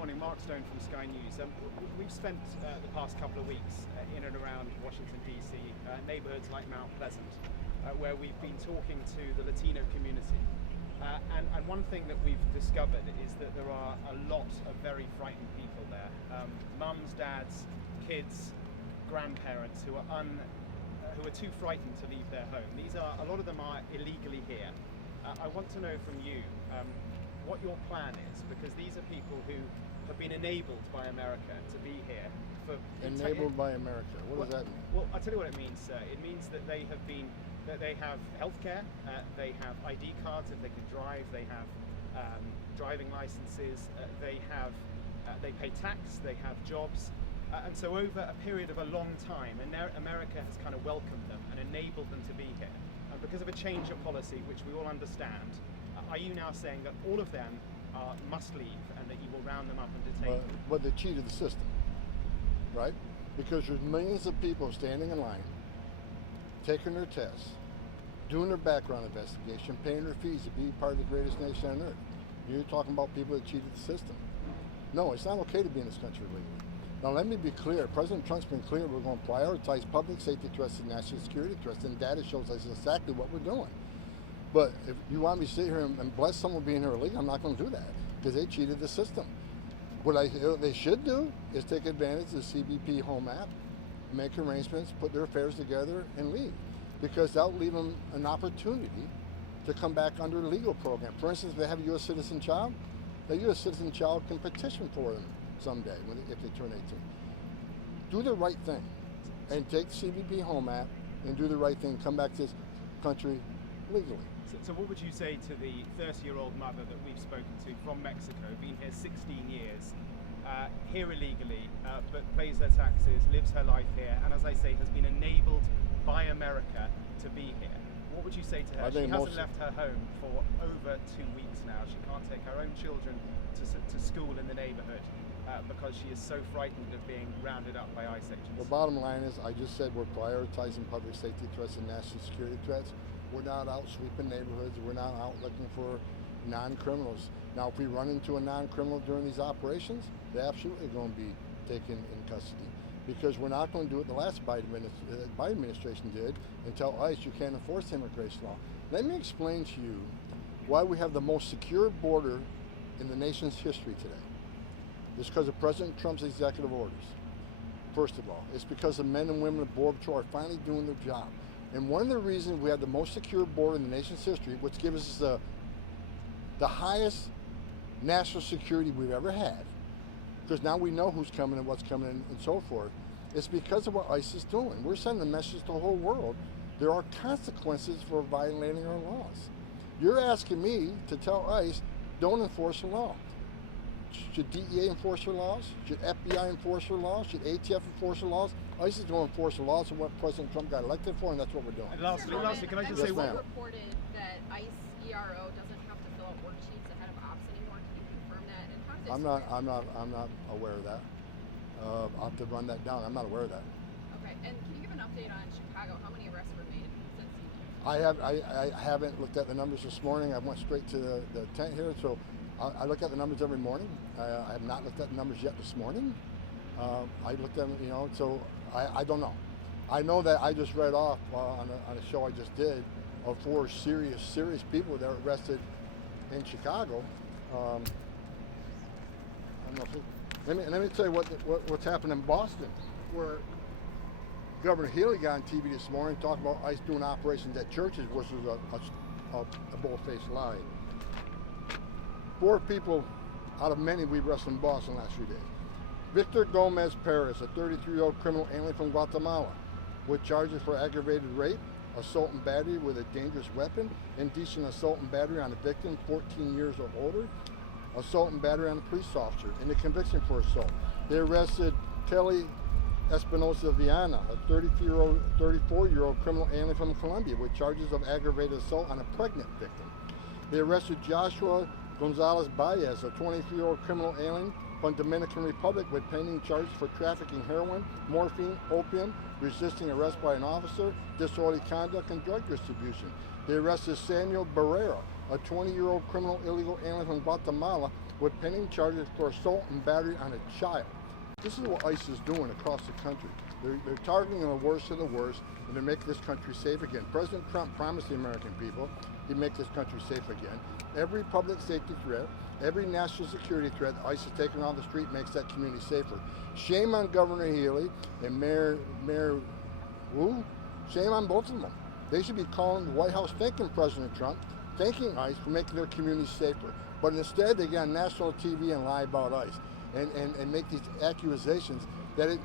morning, Mark Stone from Sky News. We've spent the past couple of weeks in and around Washington DC, neighborhoods like Mount Pleasant, where we've been talking to the Latino community. And one thing that we've discovered is that there are a lot of very frightened people there. Mums, dads, kids, grandparents who are too frightened to leave their home. A lot of them are illegally here. I want to know from you what your plan is, because these are people who have been enabled by America to be here. Enabled by America, what does that mean? Well, I'll tell you what it means, sir. It means that they have healthcare, they have ID cards if they can drive, they have driving licenses, they pay tax, they have jobs. And so over a period of a long time, America has kind of welcomed them and enabled them to be here. And because of a change of policy, which we all understand, are you now saying that all of them must leave and that you will round them up and detain them? But they cheated the system, right? Because there's millions of people standing in line, taking their tests, doing their background investigation, paying their fees to be part of the greatest nation on earth. You're talking about people that cheated the system. No, it's not okay to be in this country legally. Now let me be clear, President Trump's been clear, we're going to prioritize public safety threats and national security threats, and data shows us exactly what we're doing. But if you want me to sit here and bless someone being here illegal, I'm not going to do that, because they cheated the system. What they should do is take advantage of the CBP Home app, make arrangements, put their affairs together, and leave. Because that'll leave them an opportunity to come back under a legal program. For instance, if they have a U.S. citizen child, the U.S. citizen child can petition for them someday if they turn 18. Do the right thing and take the CBP Home app and do the right thing. Come back to this country legally. So what would you say to the 30-year-old mother that we've spoken to from Mexico, been here 16 years, here illegally, but pays her taxes, lives her life here, and as I say, has been enabled by America to be here? What would you say to her? She hasn't left her home for over 2 weeks now. She can't take her own children to school in the neighborhood because she is so frightened of being rounded up by ICE agents. The bottom line is, I just said we're prioritizing public safety threats and national security threats. We're not out sweeping neighborhoods. We're not out looking for non-criminals. Now, if we run into a non-criminal during these operations, they're absolutely going to be taken in custody, because we're not going to do what the last Biden administration did and tell ICE you can't enforce immigration law. Let me explain to you why we have the most secure border in the nation's history today. It's because of President Trump's executive orders. First of all, it's because the men and women of Border Patrol are finally doing their job. And one of the reasons we have the most secure border in the nation's history, which gives us the highest national security we've ever had, because now we know who's coming and what's coming and so forth, it's because of what ICE is doing. We're sending a message to the whole world. There are consequences for violating our laws. You're asking me to tell ICE, don't enforce the law. Should DEA enforce their laws? Should FBI enforce their laws? Should ATF enforce their laws? ICE is going to enforce the laws of what President Trump got elected for, and that's what we're doing. And lastly, can I just say, reported that ICE ERO doesn't have to fill out worksheets ahead of ops anymore. Can you confirm that? And how does I'm not aware of that. I'll have to run that down. I'm not aware of that. Okay, and can you give an update on Chicago? How many arrests were made since you? I haven't looked at the numbers this morning. I went straight to the tent here, so I look at the numbers every morning. I have not looked at the numbers yet this morning. I looked at them, so I don't know. I know that I just read off on a show I just did of 4 serious people that were arrested in Chicago. I don't know let me tell you what's happened in Boston, where Governor Healy got on TV this morning talking about ICE doing operations at churches, which was a bold-faced lie. 4 people out of many we've arrested in Boston the last few days. Victor Gomez Perez, a 33-year-old criminal alien from Guatemala, with charges for aggravated rape, assault and battery with a dangerous weapon, indecent assault and battery on a victim 14 years or older, assault and battery on a police officer, and a conviction for assault. They arrested Kelly Espinosa Viana, a 34-year-old criminal alien from Colombia, with charges of aggravated assault on a pregnant victim. They arrested Joshua Gonzalez Baez, a 23-year-old criminal alien from Dominican Republic, with pending charges for trafficking heroin, morphine, opium, resisting arrest by an officer, disorderly conduct, and drug distribution. They arrested Samuel Barrera, a 20-year-old criminal illegal alien from Guatemala, with pending charges for assault and battery on a child. This is what ICE is doing across the country. They're targeting the worst of the worst, and they're making this country safe again. President Trump promised the American people he'd make this country safe again. Every public safety threat, every national security threat ICE is taking on the street makes that community safer. Shame on Governor Healy and Mayor Wu. Shame on both of them. They should be calling the White House thanking President Trump, thanking ICE for making their communities safer. But instead, they get on national TV and lie about ICE and make these accusations that it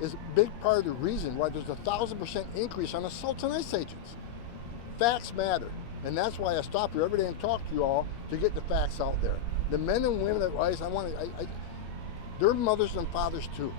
is a big part of the reason why there's 1,000% increase on assaults on ICE agents. Facts matter. And that's why I stop here every day and talk to you all to get the facts out there. The men and women at ICE, they're mothers and fathers too.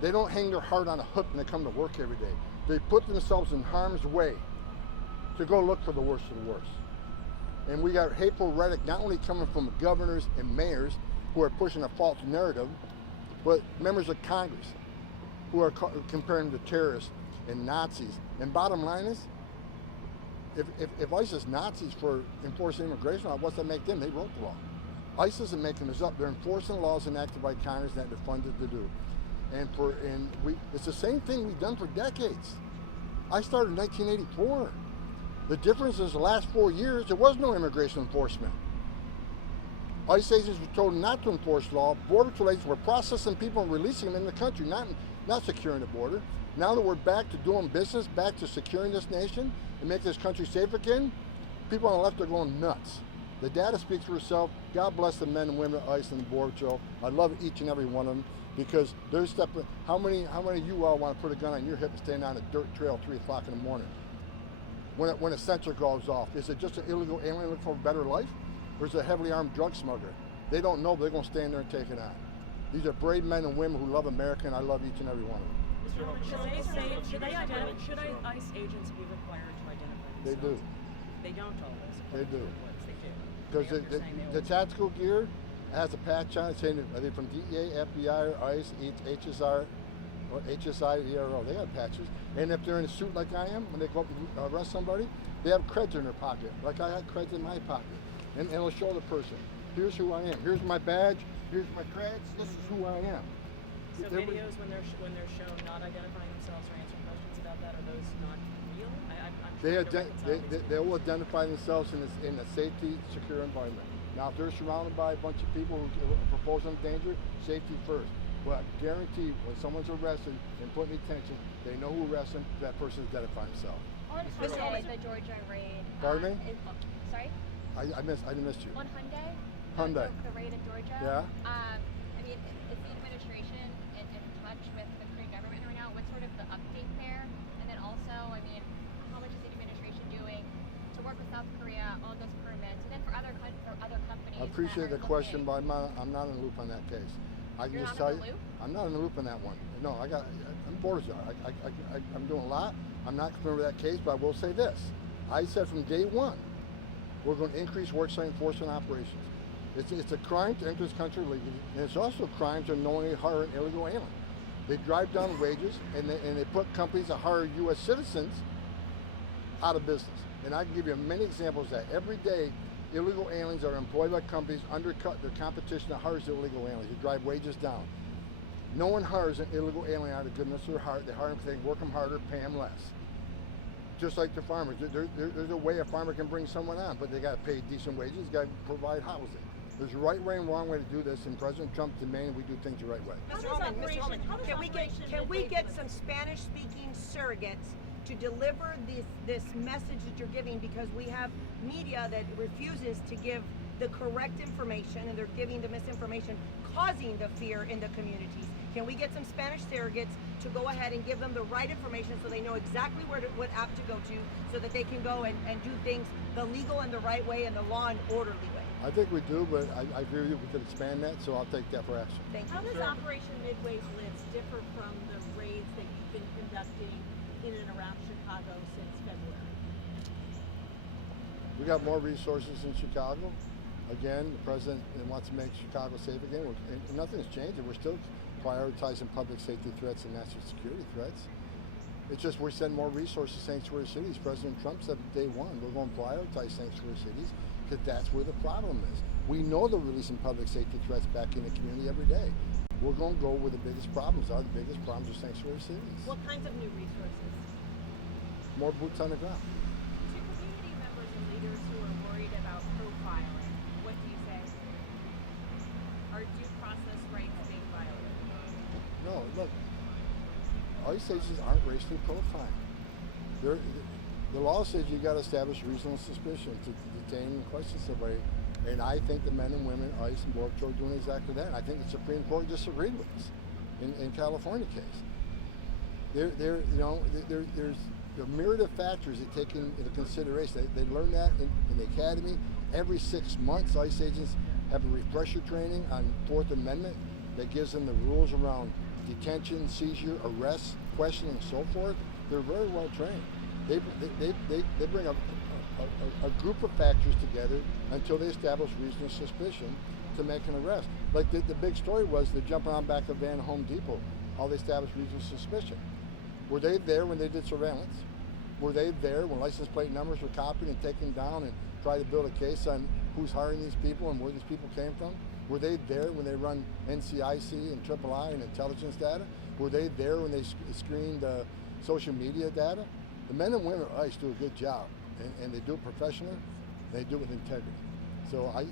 They don't hang their heart on a hook when they come to work every day. They put themselves in harm's way to go look for the worst of the worst. And we got hateful rhetoric not only coming from governors and mayors who are pushing a false narrative, but members of Congress who are comparing them to terrorists and Nazis. And bottom line is, if ICE is Nazis for enforcing immigration law, what's that make them? They wrote the law. ICE isn't making this up. They're enforcing laws enacted by Congress that they're funded to do. It's the same thing we've done for decades. I started in 1984. The difference is the last 4 years, there was no immigration enforcement. ICE agents were told not to enforce law. Border Patrol agents were processing people and releasing them in the country, not securing the border. Now that we're back to doing business, back to securing this nation and make this country safe again, people on the left are going nuts. The data speaks for itself. God bless the men and women at ICE and the Border Patrol. I love each and every one of them because they're stepping. How many of you all want to put a gun on your hip and stand on a dirt trail at 3 o'clock in the morning? When a sensor goes off, is it just an illegal alien looking for a better life? Or is it a heavily armed drug smuggler? They don't know, but they're going to stand there and take it on. These are brave men and women who love America, and I love each and every one of them. Should ICE agents be required to identify themselves? They do. They don't always. They do. Because the tactical gear has a patch on it saying, are they from DEA, FBI, or ICE, HSR, or HSI, ERO? They have patches. And if they're in a suit like I am, when they go up and arrest somebody, they have creds in their pocket, like I had creds in my pocket. And it'll show the person, here's who I am. Here's my badge, here's my creds, this is who I am. So videos when they're shown not identifying themselves or answering questions about that, are those not real? They will identify themselves in a safety, secure environment. Now, if they're surrounded by a bunch of people who propose them danger, safety first. But guaranteed, when someone's arrested and put in detention, they know who arrested them, that person identify himself. On Hyundai, the Georgia raid. Pardon me? Sorry? I missed you. On Hyundai? Hyundai. The raid in Georgia? Yeah. I mean, is the administration in touch with the Korean government right now? What's sort of the update there? And then also, I mean, how much is the administration doing to work with South Korea on those permits? And then for other companies. I appreciate the question, but I'm not in the loop on that case. I can just tell you, I'm not in the loop on that one. No, I'm border czar. I'm doing a lot. I'm not familiar with that case, but I will say this. I said from day one, we're going to increase worksite enforcement operations. It's a crime to enter this country legally, and it's also a crime to knowingly hire an illegal alien. They drive down wages, and they put companies that hire U.S. citizens out of business. And I can give you many examples of that. Every day, illegal aliens are employed by companies, undercut their competition that hires the illegal aliens. They drive wages down. No one hires an illegal alien out of goodness of their heart. They hire them because they work them harder, pay them less. Just like the farmers. There's a way a farmer can bring someone on, but they got to pay decent wages, got to provide housing. There's a right way and wrong way to do this, and President Trump demanded we do things the right way. Mr. Homan, can we get some Spanish-speaking surrogates to deliver this message that you're giving, because we have media that refuses to give the correct information and they're giving the misinformation, causing the fear in the communities. Can we get some Spanish surrogates to go ahead and give them the right information so they know exactly what app to go to, so that they can go and do things the legal and the right way and the law and orderly way? I think we do, but I agree with you, we could expand that, so I'll take that for action. Thank you. How does Operation Midway Blitz differ from the raids that you've been conducting in and around Chicago since February? We got more resources in Chicago. Again, the president wants to make Chicago safe again. Nothing's changed. We're still prioritizing public safety threats and national security threats. It's just we're sending more resources to sanctuary cities. President Trump said day one, we're going to prioritize sanctuary cities because that's where the problem is. We know they're releasing public safety threats back in the community every day. We're going to go where the biggest problems are. The biggest problems are sanctuary cities. What kinds of new resources? More boots on the ground. To community members and leaders who are worried about profiling, what do you say? Are due process rights being violated? No, look, ICE agents aren't racially profiling. The law says you got to establish reasonable suspicion to detain and question somebody, and I think the men and women, ICE and Border Patrol, are doing exactly that. And I think the Supreme Court disagreed with us in California case. There's a myriad of factors that take into consideration. They learn that in the academy. Every 6 months, ICE agents have a refresher training on Fourth Amendment that gives them the rules around detention, seizure, arrest, questioning, and so forth. They're very well trained. They bring a group of factors together until they establish reasonable suspicion to make an arrest. Like the big story was the jumping on back of Van Home Depot, how they established reasonable suspicion. Were they there when they did surveillance? Were they there when license plate numbers were copied and taken down and tried to build a case on who's hiring these people and where these people came from? Were they there when they run NCIC and III and intelligence data? Were they there when they screened social media data? The men and women at ICE do a good job, and they do it professionally. They do it with integrity. So I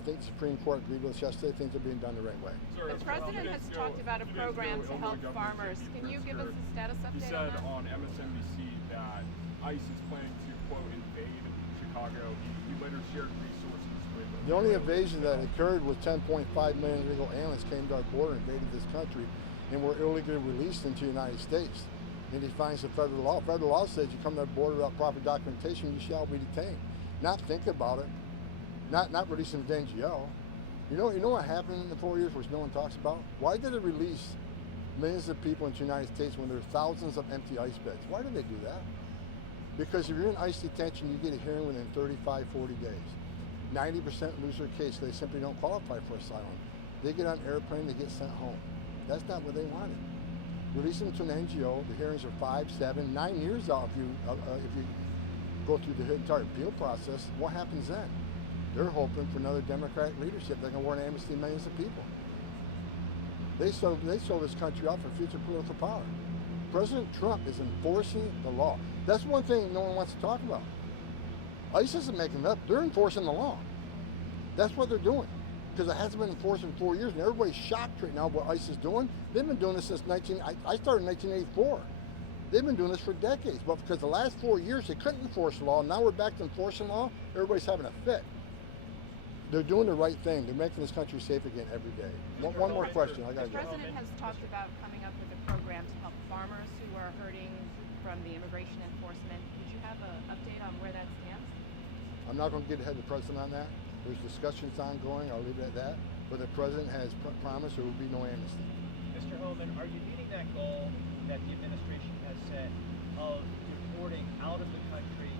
think the Supreme Court agreed with us yesterday. Things are being done the right way. The president has talked about a program to help farmers. Can you give us a status update He said on that? on MSNBC that ICE is planning to, quote, invade Chicago. He later shared resources with The only invasion that occurred was 10.5 million illegal aliens came to our border, invaded this country, and were illegally released into the United States. And he finds the federal law. Federal law says you come to the border without proper documentation, you shall be detained. Not think about it. Not releasing the NGO. You know what happened in the 4 years which no one talks about? Why did it release millions of people into the United States when there are thousands of empty ICE beds? Why did they do that? Because if you're in ICE detention, you get a hearing within 35, 40 days. 90% lose their case. They simply don't qualify for asylum. They get on an airplane, they get sent home. That's not what they wanted. Releasing them to an NGO, the hearings are 5, 7, 9 years out if you go through the entire appeal process. What happens then? They're hoping for another Democratic leadership that can warrant amnesty millions of people. They sold this country out for future political power. President Trump is enforcing the law. That's one thing no one wants to talk about. ICE isn't making it up. They're enforcing the law. That's what they're doing. Because it hasn't been enforced in 4 years, and everybody's shocked right now what ICE is doing. They've been doing this since I started in 1984. They've been doing this for decades, but because the last 4 years they couldn't enforce the law, now we're back to enforcing law, everybody's having a fit. They're doing the right thing. They're making this country safe again every day. One more question. I gotta The go. president has talked about coming up with a program to help farmers who are hurting from the immigration enforcement. Would you have an update on where that stands? I'm not going to get ahead of the president on that. There's discussions ongoing. I'll leave it at that. But the president has promised there will be no amnesty. Mr. Homan, are you meeting that goal that the administration has set of deporting out of the country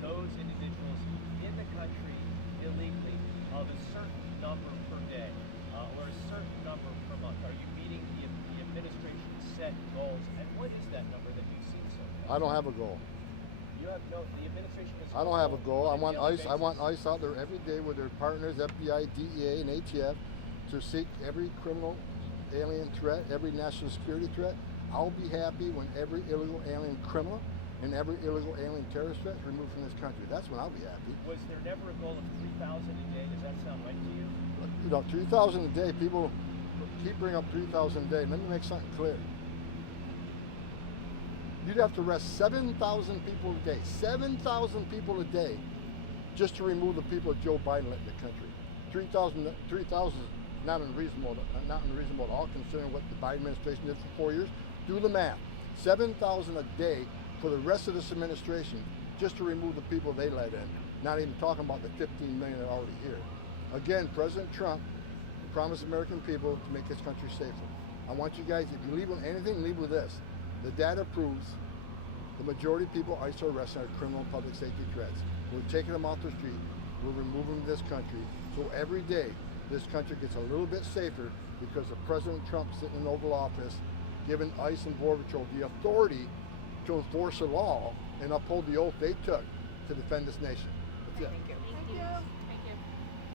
those individuals in the country illegally of a certain number per day or a certain number per month? Are you meeting the administration's set goals? And what is that number that you've seen so far? I don't have a goal. You have no. The administration has. I don't have a goal. I on a want daily ICE. I basis. want ICE out there every day with their partners, FBI, DEA, and ATF, to seek every criminal alien threat, every national security threat. I'll be happy when every illegal alien criminal and every illegal alien terrorist threat is removed from this country. That's when I'll be happy. Was there never a goal of 3,000 a day? Does that sound right to you? 3,000 a day. People keep bringing up 3,000 a day. Let me make something clear. You'd have to arrest 7,000 people a day. 7,000 people a day just to remove the people that Joe Biden let in the country. 3,000 is not unreasonable at all, considering what the Biden administration did for 4 years. Do the math. 7,000 a day for the rest of this administration just to remove the people they let in. Not even talking about the 15 million that are already here. Again, President Trump promised American people to make this country safer. I want you guys, if you leave with anything, leave with this. The data proves the majority of people ICE are arresting are criminal and public safety threats. We're taking them off the street. We're removing them from this country. So every day, this country gets a little bit safer because of President Trump sitting in the Oval Office, giving ICE and Border Patrol the authority to enforce the law and uphold the oath they took to defend this nation. That's it. Thank you.